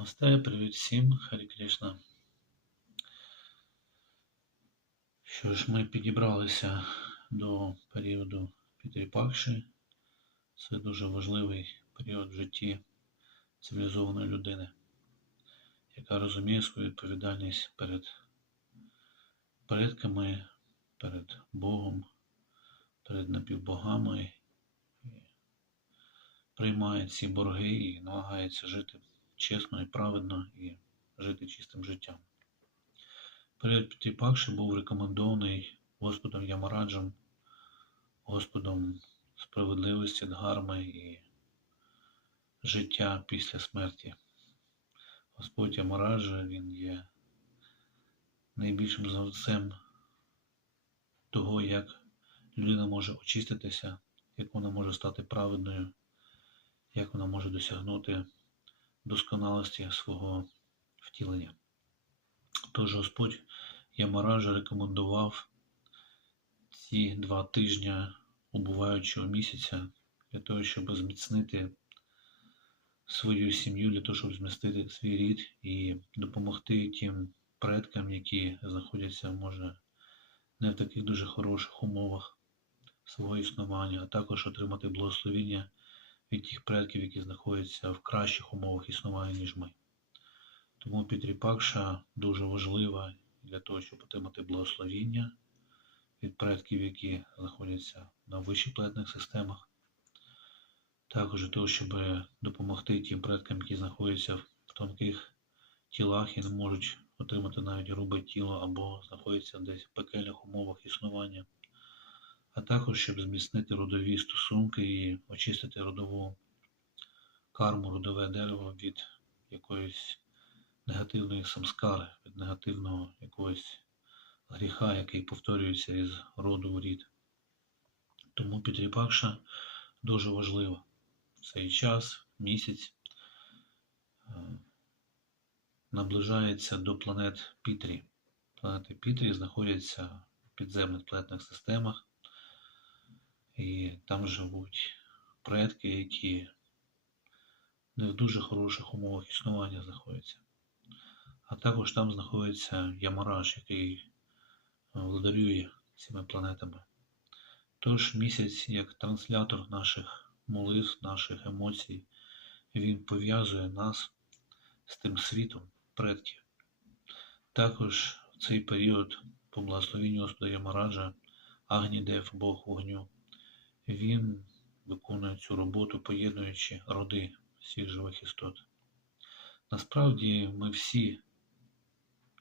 Намасте, привіт всім, Харі Кришна. Що ж, ми підібралися до періоду Пітріпакши. Це дуже важливий період в житті цивілізованої людини, яка розуміє свою відповідальність перед предками, перед Богом, перед напівбогами, приймає ці борги і намагається жити чесно і праведно і жити чистим життям. Період Пітріпакши був рекомендований Господом Ямараджем, Господом справедливості, дгарми і життя після смерті. Господь Ямараджа, він є найбільшим знавцем того, як людина може очиститися, як вона може стати праведною, як вона може досягнути досконалості свого втілення. Тож Господь Ямараджа рекомендував ці два тижні убуваючого місяця для того, щоб зміцнити свою сім'ю, для того, щоб змістити свій рід і допомогти тим предкам, які знаходяться, може, не в таких дуже хороших умовах свого існування, а також отримати благословіння від тих предків, які знаходяться в кращих умовах існування, ніж ми. Тому Пітріпакша дуже важлива для того, щоб отримати благословіння від предків, які знаходяться на вищих планетних системах. Також для того, щоб допомогти тим предкам, які знаходяться в тонких тілах і не можуть отримати навіть грубе тіло або знаходяться десь в пекельних умовах існування а також щоб зміцнити родові стосунки і очистити родову карму, родове дерево від якоїсь негативної самскари, від негативного якогось гріха, який повторюється із роду в рід. Тому Пітріпакша дуже важлива. Цей час, місяць е, наближається до планет Пітрі. Планети Пітрі знаходяться в підземних планетних системах, і там живуть предки, які не в дуже хороших умовах існування знаходяться. А також там знаходиться Ямараш, який е, владарює цими планетами. Тож місяць як транслятор наших молитв, наших емоцій, він пов'язує нас з тим світом предків. Також в цей період по благословенню Господа Ямараджа Агнідев, Бог вогню, він виконує цю роботу, поєднуючи роди всіх живих істот. Насправді ми всі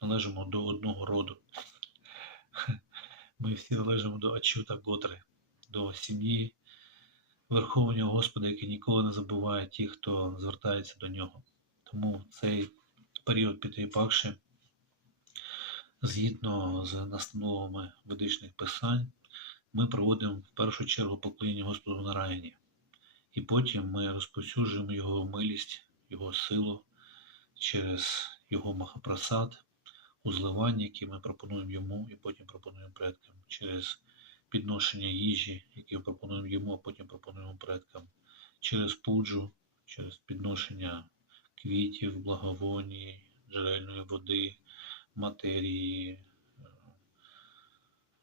належимо до одного роду. Ми всі належимо до Ачута Готри, до сім'ї Верховного Господа, який ніколи не забуває ті, хто звертається до нього. Тому цей період Пітріпакши, згідно з настановами ведичних писань, ми проводимо в першу чергу поклоніння Господу Нараїні. І потім ми розповсюджуємо Його милість, Його силу через Його махапрасад, узливання, які ми пропонуємо йому і потім пропонуємо предкам, через підношення їжі, які пропонуємо йому, а потім пропонуємо предкам, через пуджу, через підношення квітів, благовоній, джерельної води, матерії.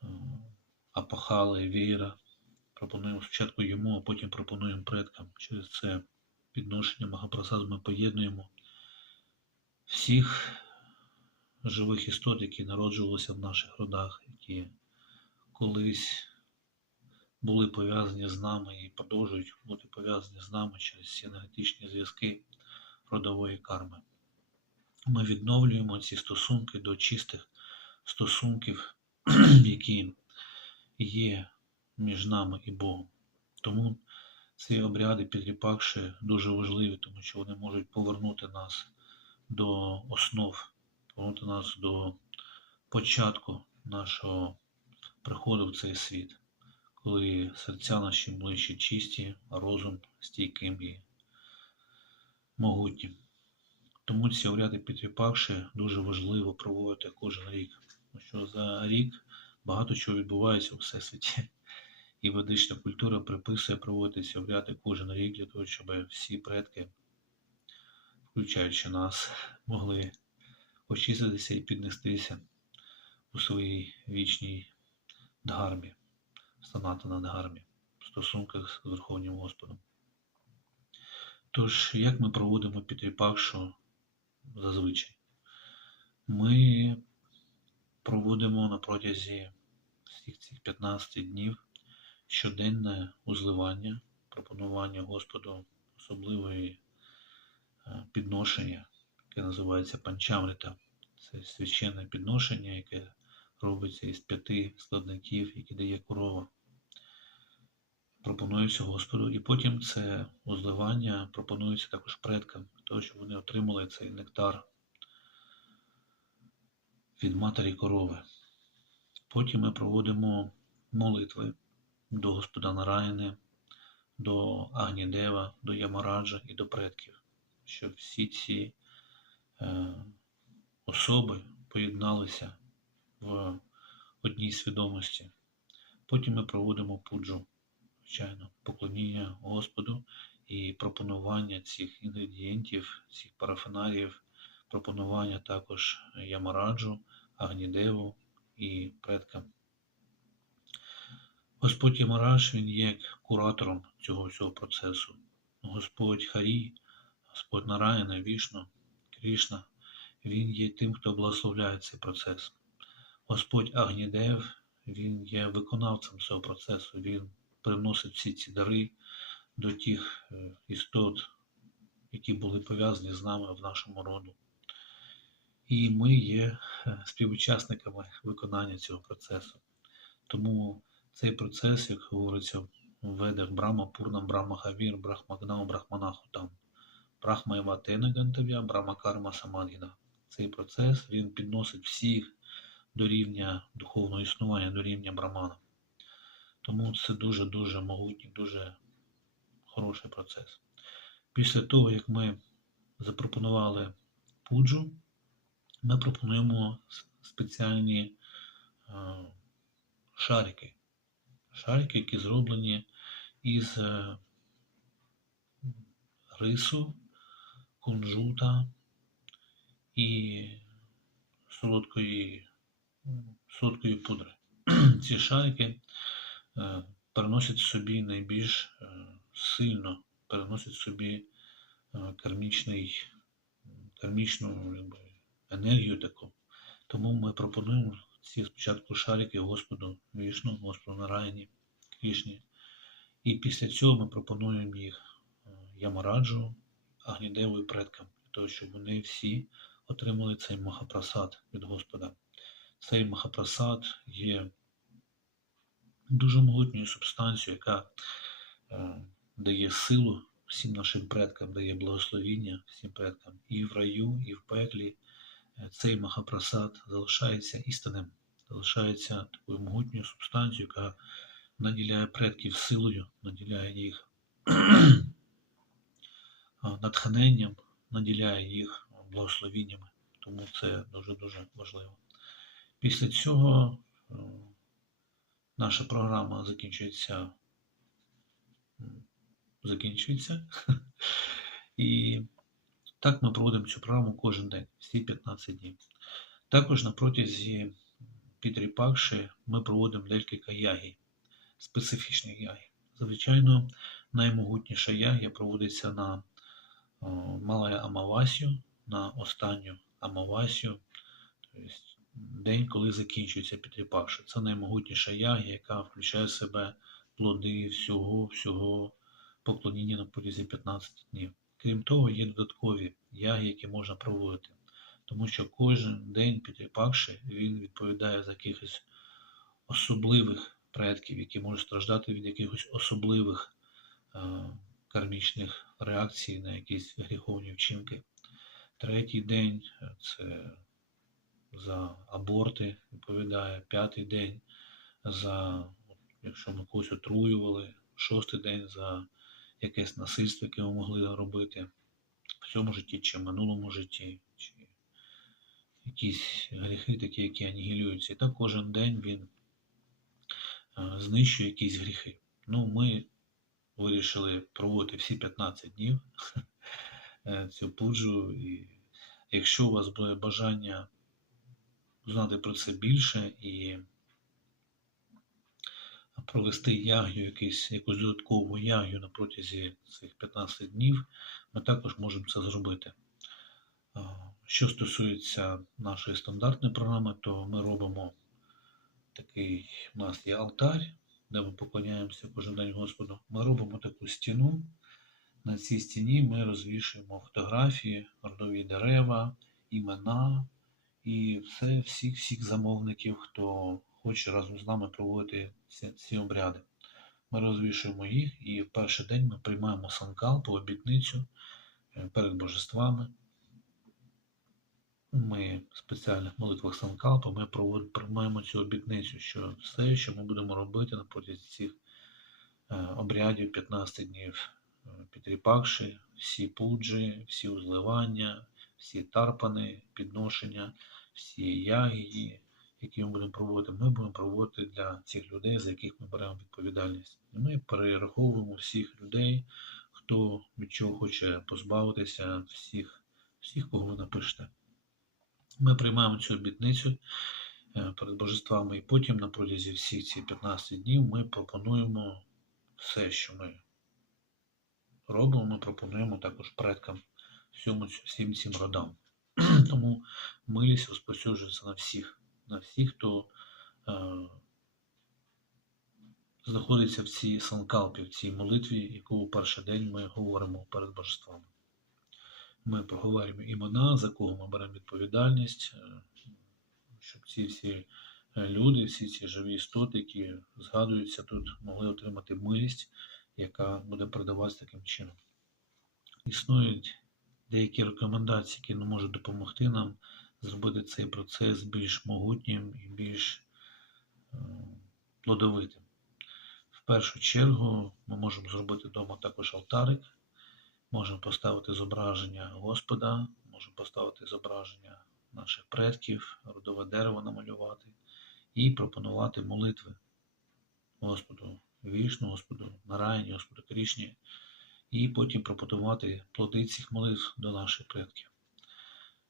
Е, апахали, віра. Пропонуємо спочатку йому, а потім пропонуємо предкам. Через це підношення Махапрасад ми поєднуємо всіх живих істот, які народжувалися в наших родах, які колись були пов'язані з нами і продовжують бути пов'язані з нами через енергетичні зв'язки родової карми. Ми відновлюємо ці стосунки до чистих стосунків, які є між нами і Богом. Тому ці обряди підріпакши дуже важливі, тому що вони можуть повернути нас до основ, повернути нас до початку нашого приходу в цей світ, коли серця наші ближче чисті, а розум стійким і могутнім. Тому ці обряди підріпакши дуже важливо проводити кожен рік. Що за рік багато чого відбувається у всесвіті. І ведична культура приписує проводитися обряди кожен рік для того, щоб всі предки включаючи нас, могли очиститися і піднестися у своїй вічній дгармі, санатана дгармі, в стосунках з Верховнім Господом. Тож, як ми проводимо Пітріпакшу зазвичай? Ми проводимо на протязі всіх цих 15 днів щоденне узливання, пропонування Господу особливої е, підношення, яке називається панчамрита. Це священне підношення, яке робиться із п'яти складників, які дає корова. Пропонується Господу, і потім це узливання пропонується також предкам, для того, щоб вони отримали цей нектар від матері корови. Потім ми проводимо молитви до Господа Нараяни, до Агнідева, до Ямараджа і до предків, щоб всі ці е, особи поєдналися в одній свідомості. Потім ми проводимо пуджу, звичайно, поклоніння Господу і пропонування цих інгредієнтів, цих парафінаріїв, пропонування також Ямараджу, Агнідеву і предкам. Господь Ямараш, він є як куратором цього всього процесу. Господь Харі, Господь Нараяна, Вішну, Крішна, він є тим, хто благословляє цей процес. Господь Агнідев, він є виконавцем цього процесу, він приносить всі ці дари до тих е, істот, які були пов'язані з нами в нашому роду. І ми є е, співучасниками виконання цього процесу. Тому цей процес, як говориться в Брама, Пурна, Брама Хавір, Брахмагнау, Брахманахутам, Брахма Іватена Гантав'я, Брама Карма Самадгіна. Цей процес він підносить всіх до рівня духовного існування, до рівня Брамана. Тому це дуже-дуже могутній, дуже хороший процес. Після того, як ми запропонували пуджу, ми пропонуємо спеціальні е, шарики. Шарики, які зроблені із е, рису, кунжута і солодкої, солодкої пудри. Ці шарики е, переносять собі найбільш сильно, переносять собі кармічний, кармічну енергію таку. Тому ми пропонуємо ці спочатку шарики Господу Вішну, Господу Нараїні, Крішні. І після цього ми пропонуємо їх е, Ямараджу, Агнідеву і предкам, для того, щоб вони всі отримали цей махапрасад від Господа. Цей махапрасад є дуже могутньою субстанцією, яка е, дає силу всім нашим предкам, дає благословіння всім предкам і в раю, і в пеклі. Цей махапрасад залишається істинним, залишається такою могутньою субстанцією, яка наділяє предків силою, наділяє їх натхненням, наділяє їх благословіннями. Тому це дуже-дуже важливо. Після цього е, наша програма закінчується. закінчується. І так ми проводимо цю програму кожен день, всі 15 днів. Також на протязі Пітріпакши ми проводимо декілька ягій, специфічних ягій. Звичайно, наймогутніша ягія проводиться на о, Малая Амавасію, на останню Амавасію, тобто день, коли закінчується Пітріпакша. Це наймогутніша ягія, яка включає в себе плоди всього, всього поклоніння на протязі 15 днів. Крім того, є додаткові яги, які можна проводити, тому що кожен день Пітріпакши він відповідає за якихось особливих предків, які можуть страждати від якихось особливих е, кармічних реакцій на якісь гріховні вчинки. Третій день е, це за аборти відповідає, п'ятий день за, якщо ми когось отруювали, шостий день за якесь насильство, яке ми могли робити в цьому житті чи в минулому житті, чи якісь гріхи такі, які анігілюються. І так кожен день він е, знищує якісь гріхи. Ну, ми вирішили проводити всі 15 днів е, цю пуджу. І якщо у вас буде бажання знати про це більше і провести ягію, якийсь, якусь додаткову ягію на протязі цих 15 днів, ми також можемо це зробити. Що стосується нашої стандартної програми, то ми робимо такий, у нас є алтарь, де ми поклоняємося кожен день Господу. Ми робимо таку стіну. На цій стіні ми розвішуємо фотографії, родові дерева, імена і все, всіх, всіх замовників, хто хоче разом з нами проводити ці, ці обряди. Ми розвішуємо їх і в перший день ми приймаємо санкалпу, обітницю е, перед божествами. Ми в спеціальних молитвах Санкалпа ми приймаємо цю обітницю, що все, що ми будемо робити на протязі цих е, обрядів 15 днів е, підріпакши, всі пуджі, всі узливання, всі тарпани, підношення, всі ягії, які ми будемо проводити, ми будемо проводити для цих людей, за яких ми беремо відповідальність. І ми перераховуємо всіх людей, хто від чого хоче позбавитися, всіх, всіх, кого ви напишете. Ми приймаємо цю обітницю е, перед божествами, і потім на протязі всіх цих 15 днів ми пропонуємо все, що ми робимо, ми пропонуємо також предкам всьому, всім цим родам. Тому милість розповсюджується на всіх, на всіх, хто е, знаходиться в цій санкалпі, в цій молитві, яку у перший день ми говоримо перед божествами. Ми проговорюємо імена, за кого ми беремо відповідальність, е, щоб ці всі е, люди, всі ці живі істоти, які згадуються тут, могли отримати милість, яка буде передаватися таким чином. Існують деякі рекомендації, які не можуть допомогти нам зробити цей процес більш могутнім і більш е, плодовитим. В першу чергу ми можемо зробити вдома також алтарик, можемо поставити зображення Господа, можемо поставити зображення наших предків, родове дерево намалювати і пропонувати молитви Господу Вішну, Господу Нараяні, Господу Крішні, і потім пропонувати плоди цих молитв до наших предків.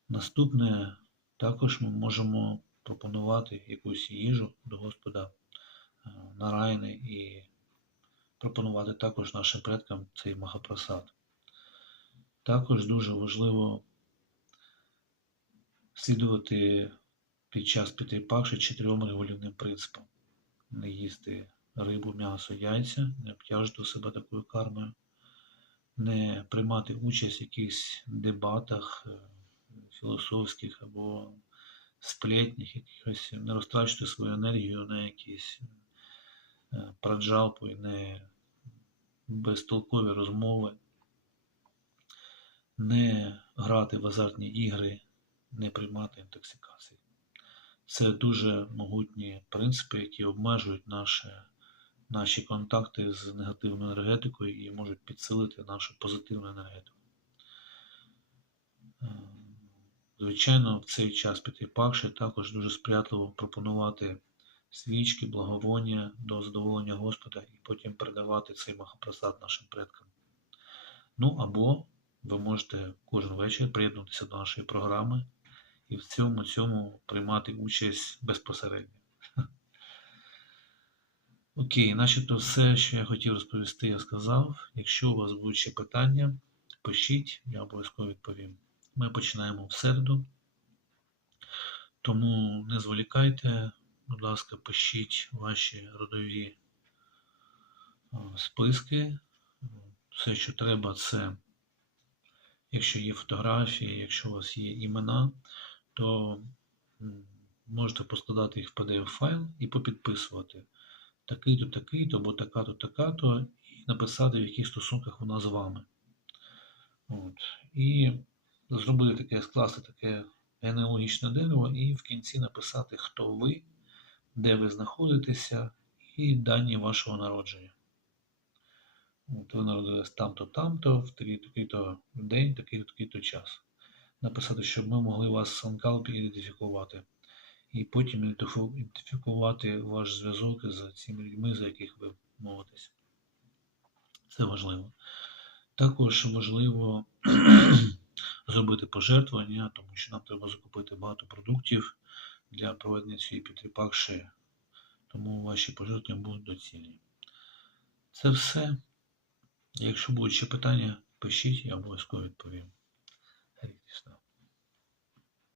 Наступне також ми можемо пропонувати якусь їжу до Господа е, Нараяни і пропонувати також нашим предкам цей махапрасад. Також дуже важливо слідувати під час п'ятипакші чотирьом регулівним принципам. Не їсти рибу, м'ясо, яйця, не обтяжити себе такою кармою, не приймати участь в якихось дебатах е, філософських або сплетнях, якихось, не розтрачувати свою енергію на якісь е, праджалпу і не безтолкові розмови, не грати в азартні ігри, не приймати інтоксикації. Це дуже могутні принципи, які обмежують наше, наші контакти з негативною енергетикою і можуть підсилити нашу позитивну енергетику. Звичайно, в цей час п'ятипакші також дуже сприятливо пропонувати свічки, благовоння до задоволення Господа і потім передавати цей махапрасад нашим предкам. Ну або ви можете кожен вечір приєднутися до нашої програми і в цьому цьому приймати участь безпосередньо. Окей, начебто все, що я хотів розповісти, я сказав. Якщо у вас будуть ще питання, пишіть, я обов'язково відповім. Ми починаємо в середу. Тому не зволікайте, будь ласка, пишіть ваші родові списки. Все, що треба, це якщо є фотографії, якщо у вас є імена, то можете поскладати їх в PDF-файл і попідписувати. Такий-то, такий-то, або така-то, така-то, і написати, в яких стосунках вона з вами. От. І зробити таке, скласти таке генеалогічне дерево, і в кінці написати, хто ви, де ви знаходитеся, і дані вашого народження. От ви народились там-то, там-то, в такий- такий-то день, такий-то, час. Написати, щоб ми могли вас в Санкалпі ідентифікувати. І потім ідентифікувати ваш зв'язок з цими людьми, за яких ви молитесь. Це важливо. Також важливо зробити пожертвування, тому що нам треба закупити багато продуктів для проведення цієї підріпакши, тому ваші пожертвування будуть доцільні. Це все. Якщо будуть ще питання, пишіть, я обов'язково відповім. Гарі.